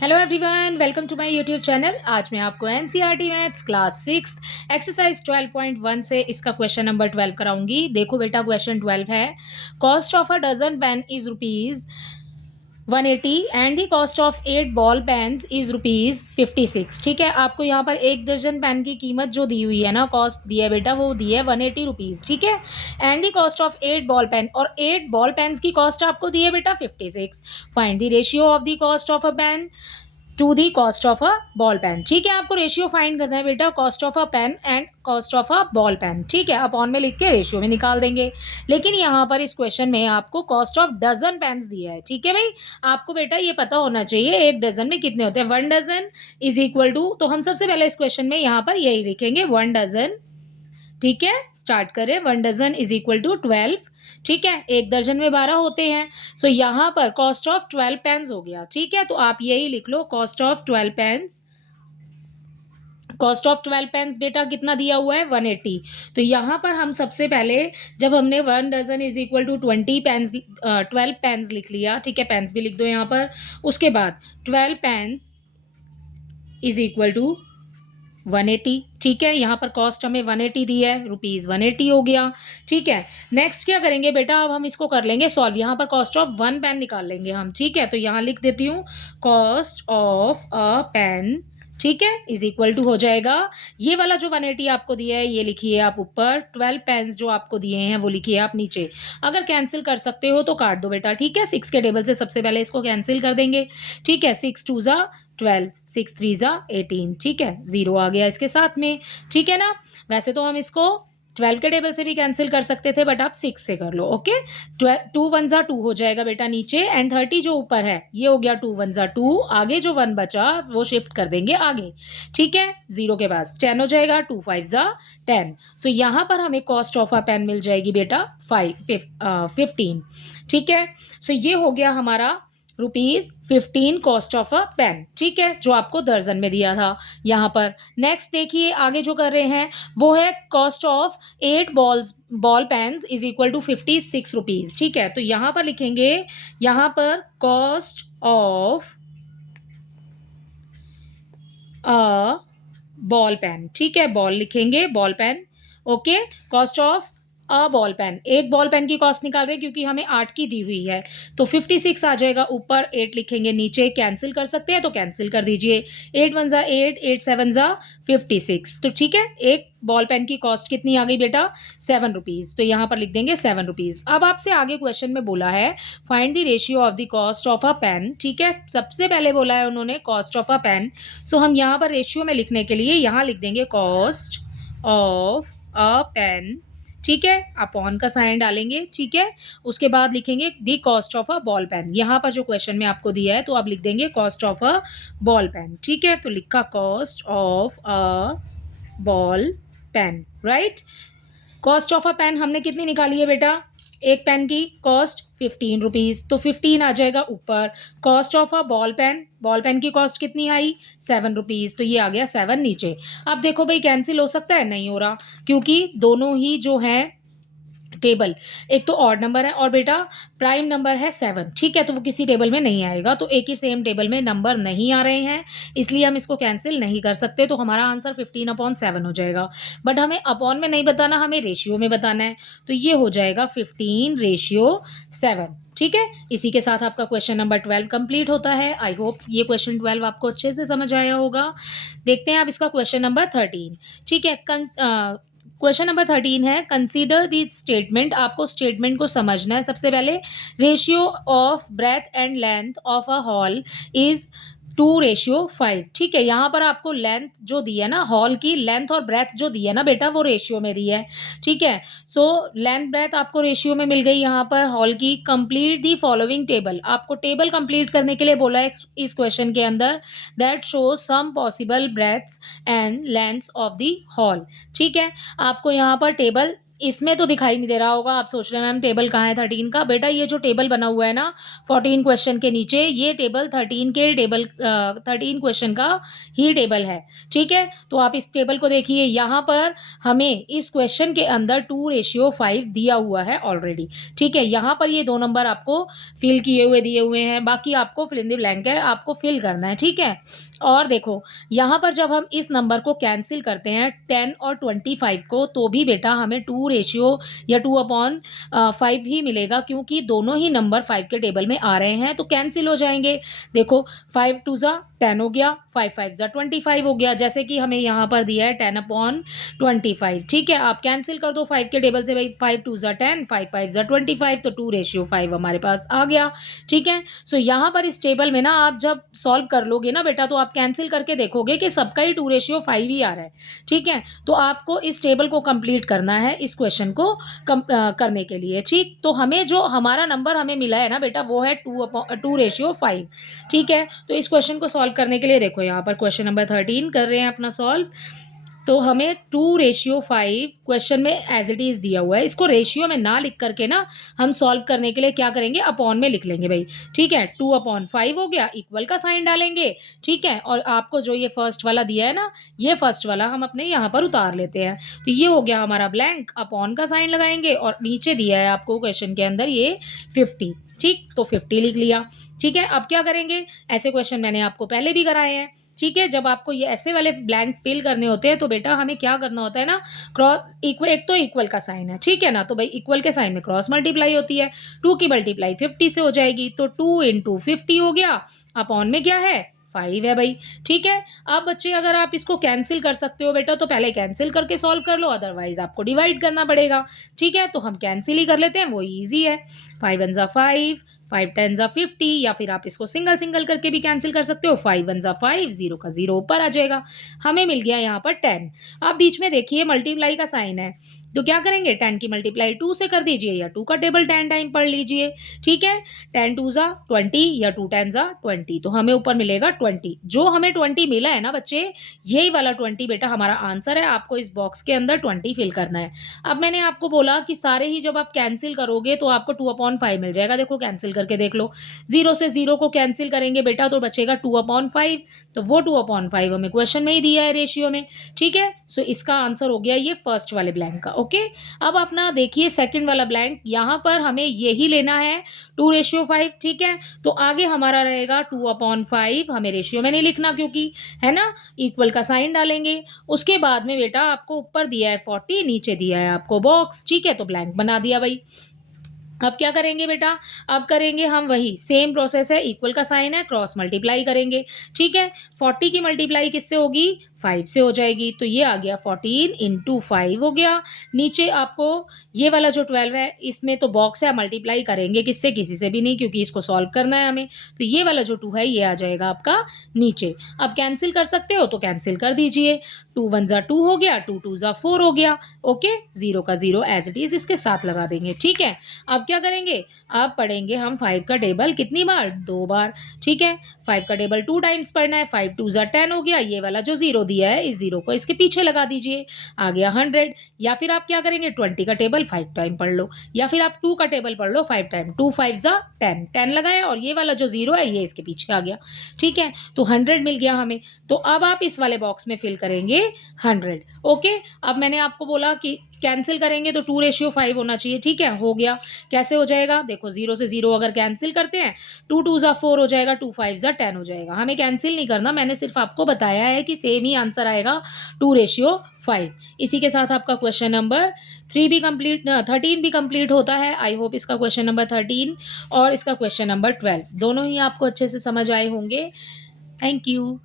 Hello everyone, welcome to my YouTube channel. आज मैं आपको एनसीईआरटी मैथ्स क्लास 6 एक्सरसाइज 12.1 से इसका क्वेश्चन नंबर 12 कराऊंगी। देखो बेटा, क्वेश्चन 12 है, cost of a dozen pen is rupees 180 and the cost of 8 ball pens is rupees 56। ठीक है, आपको यहाँ पर एक दर्जन पेन की कीमत जो दी हुई है ना, कॉस्ट दी है बेटा, वो दी है 180 रुपीज़। ठीक है, and the cost of 8 ball pen, और 8 बॉल पेन्स की कॉस्ट आपको दी है बेटा 56। Find the ratio of the cost of a pen to the cost of a ball pen. ठीक है, आपको रेशियो फाइंड करना है बेटा, cost of a pen and cost of a ball pen. ठीक है, अपॉन में लिख के रेशियो में निकाल देंगे। लेकिन यहाँ पर इस क्वेश्चन में आपको कॉस्ट ऑफ डजन पेन्स दिया है। ठीक है भाई, आपको बेटा ये पता होना चाहिए एक डजन में कितने होते हैं। 1 डजन इज इक्वल टू, तो हम सबसे पहले इस क्वेश्चन में यहाँ पर यही लिखेंगे 1 डजन। ठीक है, स्टार्ट करें। 1 डजन इज इक्वल टू 12। ठीक है, एक दर्जन में 12 होते हैं। सो यहाँ पर कॉस्ट ऑफ 12 पेन्स हो गया। ठीक है, तो आप यही लिख लो, cost of 12 pence. Cost of 12 pence बेटा कितना दिया हुआ है, 180। तो यहाँ पर हम सबसे पहले, जब हमने 1 dozen is equal to 20 pens, 12 pens लिख लिया। ठीक है, पेन्स भी लिख दो यहाँ पर। उसके बाद 12 पेन्स इज इक्वल टू 180। ठीक है, यहाँ पर कॉस्ट हमें 180 दी है, रुपीज 180 हो गया। ठीक है, नेक्स्ट क्या करेंगे बेटा, अब हम इसको कर लेंगे सॉल्व। यहाँ पर कॉस्ट ऑफ 1 पेन निकाल लेंगे हम। ठीक है, तो यहाँ लिख देती हूँ कॉस्ट ऑफ अ पेन। ठीक है, इज इक्वल टू हो जाएगा, ये वाला जो 180 आपको दिया है ये लिखिए आप ऊपर, 12 पेन्स जो आपको दिए हैं वो लिखिए आप नीचे। अगर कैंसिल कर सकते हो तो काट दो बेटा। ठीक है, 6 के टेबल से सबसे पहले इसको कैंसिल कर देंगे। ठीक है, 6 2 ज़ा 12, 6 3 ज़ा 18। ठीक है, 0 आ गया इसके साथ में। ठीक है ना, वैसे तो हम इसको 12 के टेबल से भी कैंसिल कर सकते थे, बट आप 6 से कर लो। ओके, 2 1 ज़ा 2 हो जाएगा बेटा नीचे, एंड 30 जो ऊपर है ये हो गया 2 1 ज़ा 2। आगे जो 1 बचा वो शिफ्ट कर देंगे आगे। ठीक है, 0 के पास 10 हो जाएगा, 2 5 ज़ा 10। सो यहाँ पर हमें कॉस्ट ऑफ अ पेन मिल जाएगी बेटा 15। ठीक है, सो ये हो गया हमारा ₹15 कॉस्ट ऑफ अ पेन। ठीक है, जो आपको दर्जन में दिया था यहाँ पर। नेक्स्ट देखिए आगे जो कर रहे हैं वो है cost of 8 ball pens is equal to 56 rupees. ठीक है, तो यहाँ पर लिखेंगे, यहाँ पर cost of a ball pen. ठीक है, बॉल लिखेंगे, ball pen. Okay, cost of a ball pen, एक बॉल पेन की कॉस्ट निकाल रहे हैं क्योंकि हमें 8 की दी हुई है, तो 56 आ जाएगा ऊपर, 8 लिखेंगे नीचे। कैंसिल कर सकते हैं तो कैंसिल कर दीजिए, 8 1 ज़ा 8, 8 7 ज़ा 56। तो ठीक है, एक बॉल पेन की कॉस्ट कितनी आ गई बेटा, 7 रुपीज़। तो यहाँ पर लिख देंगे 7 रुपीज़। अब आपसे आगे क्वेश्चन में बोला है find the ratio of the cost of a pen. ठीक है, सबसे पहले बोला है उन्होंने cost of a pen. So हम यहाँ पर रेशियो में लिखने के लिए यहाँ लिख देंगे कॉस्ट ऑफ अ पेन। ठीक है, अपॉन का साइन डालेंगे। ठीक है, उसके बाद लिखेंगे the cost of a ball pen. यहाँ पर जो क्वेश्चन में आपको दिया है तो आप लिख देंगे cost of a ball pen. ठीक है, तो लिखा cost of a ball pen. Right, cost of a pen हमने कितनी निकाली है बेटा, एक पेन की कॉस्ट 15 रुपीज़, तो 15 आ जाएगा ऊपर। Cost of a ball pen, ball pen की कॉस्ट कितनी आई, 7 रुपीज़, तो ये आ गया 7 नीचे। अब देखो भाई, कैंसिल हो सकता है, नहीं हो रहा, क्योंकि दोनों ही जो है टेबल, एक तो ऑड नंबर है और बेटा प्राइम नंबर है 7। ठीक है, तो वो किसी टेबल में नहीं आएगा, तो एक ही सेम टेबल में नंबर नहीं आ रहे हैं, इसलिए हम इसको कैंसिल नहीं कर सकते। तो हमारा आंसर 15/7 हो जाएगा। बट हमें अपॉन में नहीं बताना, हमें रेशियो में बताना है, तो ये हो जाएगा 15/7। ठीक है, इसी के साथ आपका क्वेश्चन नंबर 12 कंप्लीट होता है। आई होप ये क्वेश्चन 12 आपको अच्छे से समझ आया होगा। देखते हैं आप इसका क्वेश्चन नंबर 13। ठीक है, क्वेश्चन नंबर 13 है, कंसीडर दी स्टेटमेंट। आपको स्टेटमेंट को समझना है सबसे पहले। Ratio of breadth and length of a hall is 2:5। ठीक है, यहाँ पर आपको लेंथ जो दी है ना, हॉल की लेंथ और ब्रेथ जो दी है ना बेटा, वो रेशियो में दी है। ठीक है, सो लेंथ ब्रेथ आपको रेशियो में मिल गई यहाँ पर हॉल की। कंप्लीट दी फॉलोइंग टेबल, आपको टेबल कंप्लीट करने के लिए बोला है इस क्वेश्चन के अंदर, that shows some possible breadths and lengths of the hall. ठीक है, आपको यहाँ पर टेबल इसमें तो दिखाई नहीं दे रहा होगा, आप सोच रहे हैं मैम टेबल कहाँ है 13 का? बेटा ये जो टेबल बना हुआ है ना 14 क्वेश्चन के नीचे, ये टेबल 13 क्वेश्चन का ही टेबल है, ठीक है? तो आप इस टेबल को देखिए, यहाँ पर हमें इस क्वेश्चन के अंदर 2:5 दिया हुआ है ऑलरेडी, ठीक है? यहाँ पर ये 2 नंबर आपको फिल किए हुए दिए हुए हैं, बाकी आपको फिल इन द ब्लैंक है, आपको फिल करना है, ठीक है? और देखो, यहाँ पर जब हम इस नंबर को कैंसिल करते हैं 10 और 25 को, तो भी बेटा हमें 2 रेशियो या 2/5 ही मिलेगा, क्योंकि दोनों ही नंबर 5 के टेबल में आ रहे हैं, तो कैंसिल हो जाएंगे। देखो 5 2 ज़ा 10 हो गया, 5 5 ज़ा 25 हो गया, जैसे कि हमें यहाँ पर दिया है 10/25, ठीक है? आप कैंसिल कर दो 5 के टेबल से, भाई 5 2 ज़ा 10, 5 5 ज़ा 25, तो 2:5 हमारे पास आ गया, ठीक है? सो यहाँ पर इस टेबल में ना आप जब सॉल्व कर लोगे ना बेटा, तो आप कैंसिल करके देखोगे कि सबका ही 2:5 ही आ रहा है, ठीक है? तो आपको इस टेबल को कंप्लीट करना है इस क्वेश्चन को करने के लिए, ठीक? तो हमें जो हमारा नंबर हमें मिला है ना बेटा, वो है 2:5, ठीक है? तो इस क्वेश्चन को सॉल्व करने के लिए देखो, यहाँ पर क्वेश्चन नंबर 13 कर रहे हैं अपना सॉल्व। तो हमें 2:5 क्वेश्चन में एज इट इज़ दिया हुआ है, इसको रेशियो में ना लिख करके ना हम सॉल्व करने के लिए क्या करेंगे, अपॉन में लिख लेंगे भाई, ठीक है? 2/5 हो गया, इक्वल का साइन डालेंगे, ठीक है? और आपको जो ये फर्स्ट वाला दिया है ना, ये फर्स्ट वाला हम अपने यहाँ पर उतार लेते हैं, तो ये हो गया हमारा ब्लैंक, अपॉन का साइन लगाएंगे और नीचे दिया है आपको क्वेश्चन के अंदर ये 50, ठीक? तो 50 लिख लिया, ठीक है? अब क्या करेंगे, ऐसे क्वेश्चन मैंने आपको पहले भी कराए हैं, ठीक है? जब आपको ये ऐसे वाले ब्लैंक फिल करने होते हैं, तो बेटा हमें क्या करना होता है ना, क्रॉस इक्वल, एक तो इक्वल का साइन है, ठीक है ना? तो भाई इक्वल के साइन में क्रॉस मल्टीप्लाई होती है, 2 की मल्टीप्लाई 50 से हो जाएगी, तो 2 × 50 हो गया, अपॉन में क्या है, 5 है भाई, ठीक है? अब बच्चे अगर आप इसको कैंसिल कर सकते हो बेटा, तो पहले कैंसिल करके सॉल्व कर लो, अदरवाइज आपको डिवाइड करना पड़ेगा, ठीक है? तो हम कैंसिल ही कर लेते हैं, वो ईजी है। 5 1 ज़ा 5, 5 10 ज़ा 50, या फिर आप इसको सिंगल सिंगल करके भी कैंसिल कर सकते हो, 5 1 ज़ा 5, 0 का 0 ऊपर आ जाएगा, हमें मिल गया यहाँ पर 10। अब बीच में देखिए मल्टीप्लाई का साइन है, तो क्या करेंगे, 10 की मल्टीप्लाई 2 से कर दीजिए, या 2 का टेबल 10 टाइम पढ़ लीजिए, ठीक है? 10 2 ज़ा 20 या 2 10 ज़ा 20, तो हमें ऊपर मिलेगा 20। जो हमें 20 मिला है ना बच्चे, यही वाला 20 बेटा हमारा आंसर है, आपको इस बॉक्स के अंदर 20 फिल करना है। अब मैंने आपको बोला कि सारे ही जब आप कैंसिल करोगे तो आपको 2/5 मिल जाएगा, देखो कैंसिल करके देख लो, 0 से 0 को कैंसिल करेंगे बेटा, तो बचेगा 2/5, तो वो 2/5 हमें क्वेश्चन में ही दिया है रेशियो में, ठीक है? सो इसका आंसर हो गया ये फर्स्ट वाले ब्लैंक का, ओके? अब अपना देखिए सेकंड वाला ब्लैंक, यहाँ पर हमें यही लेना है 2:5, ठीक है? तो आगे हमारा रहेगा 2/5, हमें रेशियो में नहीं लिखना क्योंकि, है ना, इक्वल का साइन डालेंगे। उसके बाद में बेटा आपको ऊपर दिया है 40, नीचे दिया है आपको बॉक्स, ठीक है? तो ब्लैंक बना दिया भाई। अब क्या करेंगे बेटा, अब करेंगे हम वही सेम प्रोसेस है, इक्वल का साइन है, क्रॉस मल्टीप्लाई करेंगे, ठीक है? 40 की मल्टीप्लाई किससे होगी, 5 से हो जाएगी, तो ये आ गया 14 × 5 हो गया। नीचे आपको ये वाला जो 12 है, इसमें तो बॉक्स है, मल्टीप्लाई करेंगे किससे, किसी से भी नहीं, क्योंकि इसको सॉल्व करना है हमें, तो ये वाला जो 2 है ये आ जाएगा आपका नीचे। अब कैंसिल कर सकते हो तो कैंसिल कर दीजिए, 2 1 ज़ा 2 हो गया, 2 2 ज़ा 4 हो गया, ओके? 0 का 0 एज इट इज इसके साथ लगा देंगे, ठीक है? अब क्या करेंगे, अब पढ़ेंगे हम 5 का टेबल कितनी बार, 2 बार, ठीक है? 5 का टेबल 2 टाइम्स पढ़ना है, 5 2 ज़ा 10 हो गया, ये वाला जो 0 दिया है, इस 0 को इसके पीछे लगा दीजिए, आ गया 100। या फिर आप क्या करेंगे, 20 का टेबल 5 टाइम पढ़ लो, या फिर आप 2 का टेबल पढ़ लो 5 टाइम, 2 5 ज़ा 10, 10 लगाया और ये वाला जो 0 है ये इसके पीछे आ गया, ठीक है? तो 100 मिल गया हमें। तो अब आप इस वाले बॉक्स में फिल करेंगे 100, ओके? अब मैंने आपको बोला कि कैंसिल करेंगे तो 2:5 होना चाहिए, ठीक है? हो गया। कैसे हो जाएगा, देखो 0 से 0 अगर कैंसिल करते हैं, 2 2 ज़ा 4 हो जाएगा, 2 5 ज़ा 10 हो जाएगा। हमें कैंसिल नहीं करना, मैंने सिर्फ आपको बताया है कि सेम ही आंसर आएगा 2:5। इसी के साथ आपका क्वेश्चन नंबर 3 भी कंप्लीट 13 भी कंप्लीट होता है। आई होप इसका क्वेश्चन नंबर 13 और इसका क्वेश्चन नंबर 12 दोनों ही आपको अच्छे से समझ आए होंगे। Thank you.